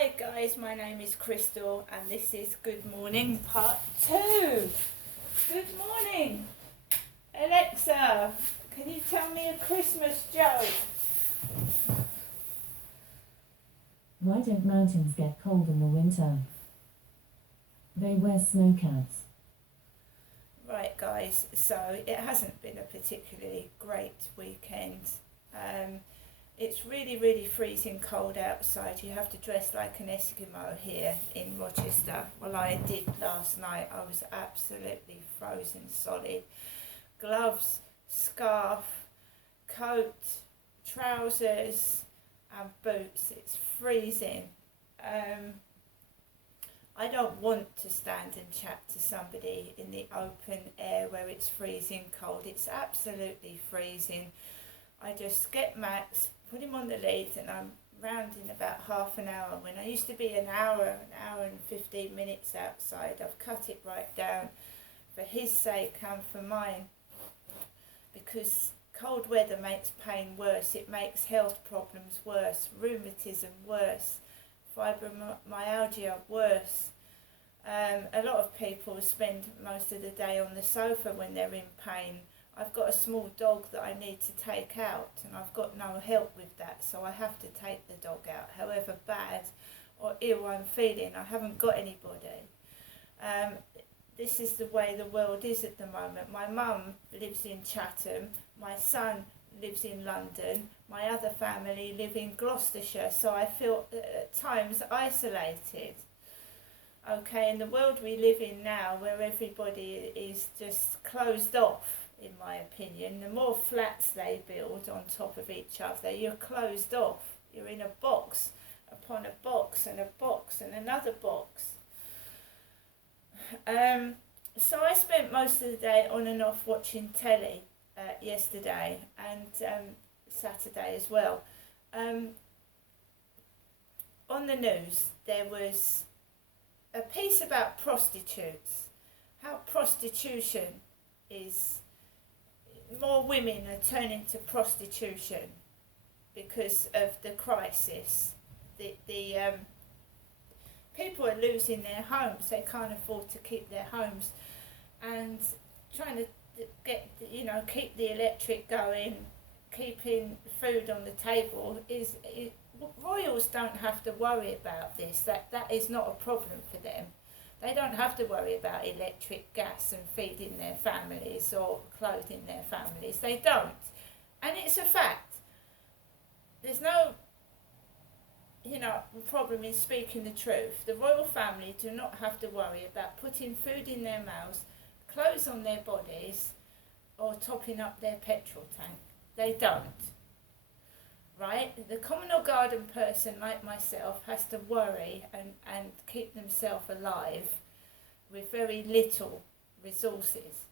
Hi guys, my name is Crystal and this is Good Morning Part 2. Good morning. Alexa, can you tell me a Christmas joke? Why don't mountains get cold in the winter? They wear snow caps. Right guys, so it hasn't been a particularly great weekend. It's really freezing cold outside. You have to dress like an Eskimo here in Rochester. Well, I did last night. I was absolutely frozen solid. Gloves, scarf, coat, trousers and boots. It's freezing. I don't want to stand and chat to somebody in the open air where it's freezing cold. It's absolutely freezing. I just get Max, put him on the lead, and I'm round in about half an hour. When I used to be an hour and 15 minutes outside, I've cut it right down for his sake and for mine, because cold weather makes pain worse. It makes health problems worse, rheumatism worse, fibromyalgia worse. A lot of people spend most of the day on the sofa when they're in pain. I've got a small dog that I need to take out and I've got no help with that, so I have to take the dog out. However bad or ill I'm feeling, I haven't got anybody. This is the way the world is at the moment. My mum lives in Chatham, my son lives in London, my other family live in Gloucestershire, so I feel at times isolated. Okay, in the world we live in now, where everybody is just closed off, in my opinion, the more flats they build on top of each other, you're closed off. You're in a box upon a box and a box and another box. So I spent most of the day on and off watching telly yesterday and Saturday as well. On the news there was a piece about prostitutes, how prostitution is, more women are turning to prostitution because of the crisis. The people are losing their homes. They can't afford to keep their homes, and trying to keep the electric going, keeping food on the table is royals don't have to worry about this. That is not a problem for them. They don't have to worry about electric, gas and feeding their families or clothing their families. They don't. And it's a fact. There's no problem in speaking the truth. The royal family do not have to worry about putting food in their mouths, clothes on their bodies or topping up their petrol tank. They don't. Right? The common or garden person like myself has to worry and keep themselves alive with very little resources.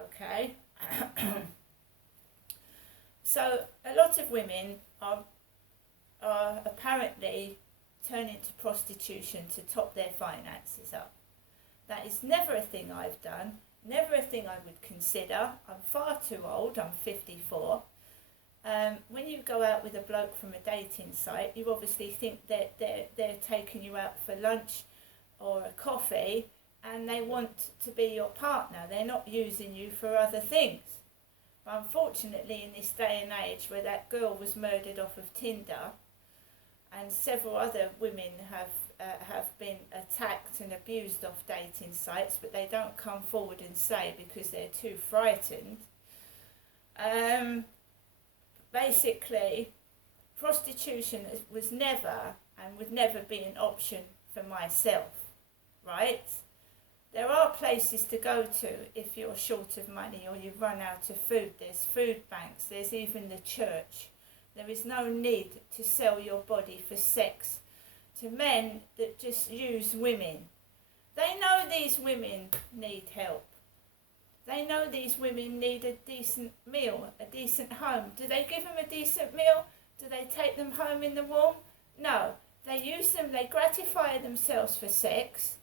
Okay? So a lot of women are apparently turning to prostitution to top their finances up. That is never a thing I've done, never a thing I would consider. I'm far too old, I'm 54. When you go out with a bloke from a dating site, you obviously think that they're taking you out for lunch or a coffee and they want to be your partner. They're not using you for other things. But unfortunately, in this day and age where that girl was murdered off of Tinder and several other women have been attacked and abused off dating sites, but they don't come forward and say because they're too frightened. Basically, prostitution was never and would never be an option for myself, right? There are places to go to if you're short of money or you run out of food. There's food banks, there's even the church. There is no need to sell your body for sex to men that just use women. They know these women need help. They know these women need a decent meal, a decent home. Do they give them a decent meal? Do they take them home in the warm? No. They use them, they gratify themselves for sex,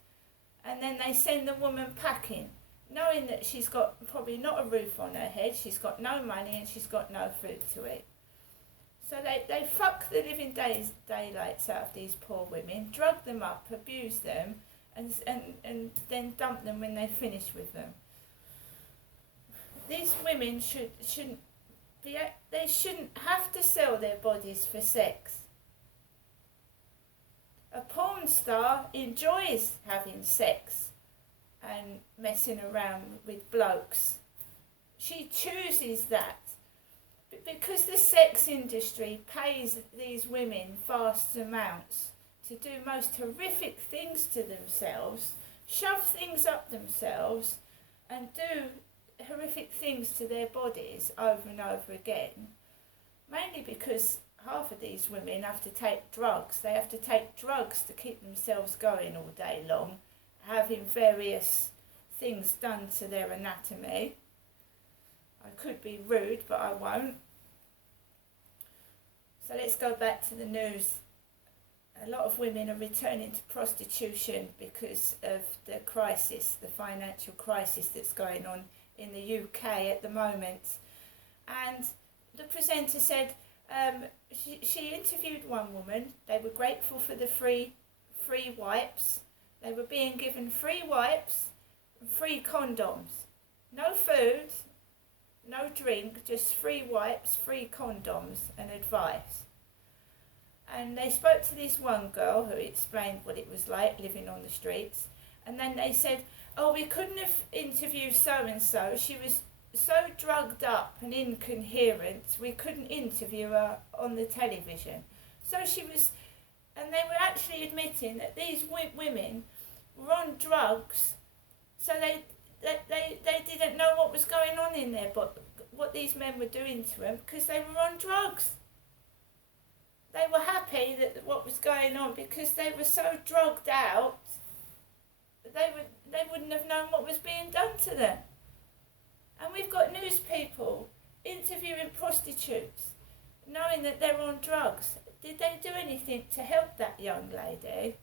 and then they send the woman packing, knowing that she's got probably not a roof on her head, she's got no money and she's got no food to eat. So they fuck the living daylights out of these poor women, drug them up, abuse them, and then dump them when they finish with them. These women shouldn't have to sell their bodies for sex. A porn star enjoys having sex and messing around with blokes. She chooses that. Because the sex industry pays these women vast amounts to do most horrific things to themselves, shove things up themselves, and do horrific things to their bodies over and over again, mainly because half of these women have to take drugs. They have to take drugs to keep themselves going all day long, having various things done to their anatomy. I could be rude, but I won't. So let's go back to the news. A lot of women are returning to prostitution because of the crisis, the financial crisis that's going on in the UK at the moment. And the presenter said she interviewed one woman. They were grateful for the free wipes. They were being given free wipes and free condoms. No food, no drink, just free wipes, free condoms and advice. And they spoke to this one girl who explained what it was like living on the streets. And then they said, oh, we couldn't have interviewed so-and-so. She was so drugged up and incoherent, we couldn't interview her on the television. So she was, and they were actually admitting that these women were on drugs, so they didn't know what was going on in there, but what these men were doing to them, because they were on drugs. They were happy that what was going on because they were so drugged out, they wouldn't have known what was being done to them. And we've got news people interviewing prostitutes, knowing that they're on drugs. Did they do anything to help that young lady?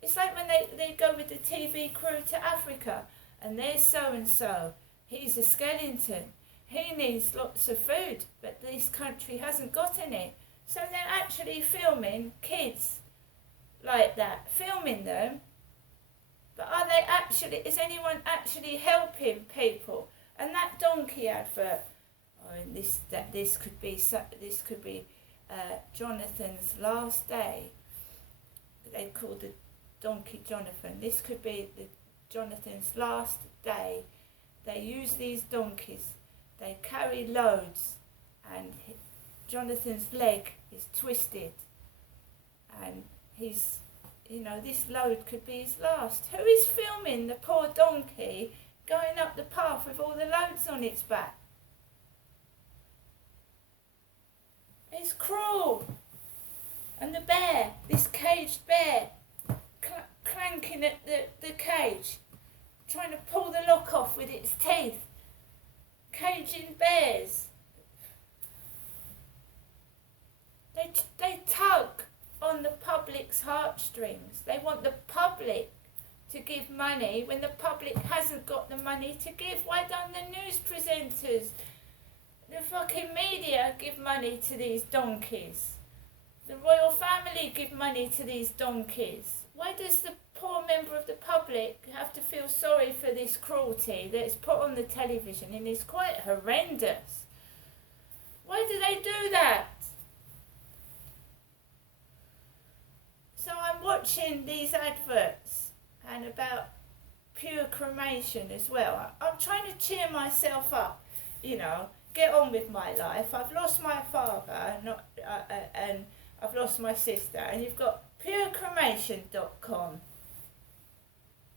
It's like when they go with the TV crew to Africa, and there's so-and-so, he's a skeleton, he needs lots of food, but this country hasn't got any. So they're actually filming kids like that, filming them. But are they actually, is anyone actually helping people? And that donkey advert, and this could be Jonathan's last day. They called the donkey Jonathan. This could be Jonathan's last day. They use these donkeys. They carry loads, and Jonathan's leg is twisted, and he's, this load could be his last. Who is filming the poor donkey going up the path with all the loads on its back? It's cruel. And the bear, this caged bear, clanking at the cage, trying to pull the lock off with its teeth. Caging bears. They tug on the public's heartstrings. They want the public to give money when the public hasn't got the money to give. Why don't the news presenters, the fucking media give money to these donkeys? The royal family give money to these donkeys. Why does the poor member of the public have to feel sorry for this cruelty that's put on the television and is quite horrendous? Why do they do that? So I'm watching these adverts and about pure cremation as well. I'm trying to cheer myself up, get on with my life. I've lost my father and I've lost my sister, and you've got purecremation.com.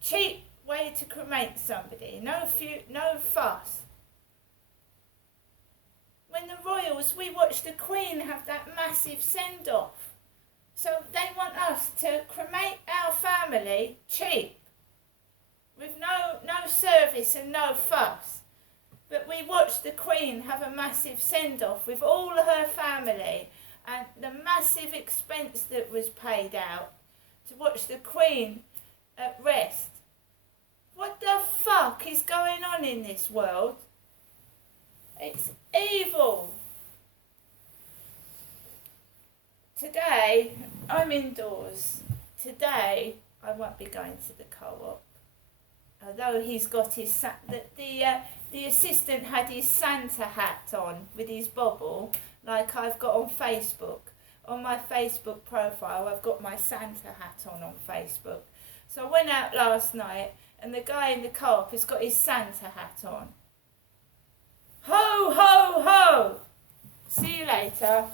Cheap way to cremate somebody, no fuss. When the royals, we watched the Queen have that massive send-off. So they want us to cremate our family cheap, with no service and no fuss. But we watched the Queen have a massive send-off with all her family, and the massive expense that was paid out to watch the Queen at rest. What the fuck is going on in this world? It's evil. today I'm indoors. Today I won't be going to the co-op. Although he's got his the assistant had his Santa hat on with his bobble, like I've got on Facebook. On my Facebook profile, I've got my Santa hat on Facebook. So I went out last night, and the guy in the co-op has got his Santa hat on. Ho, ho, ho! See you later.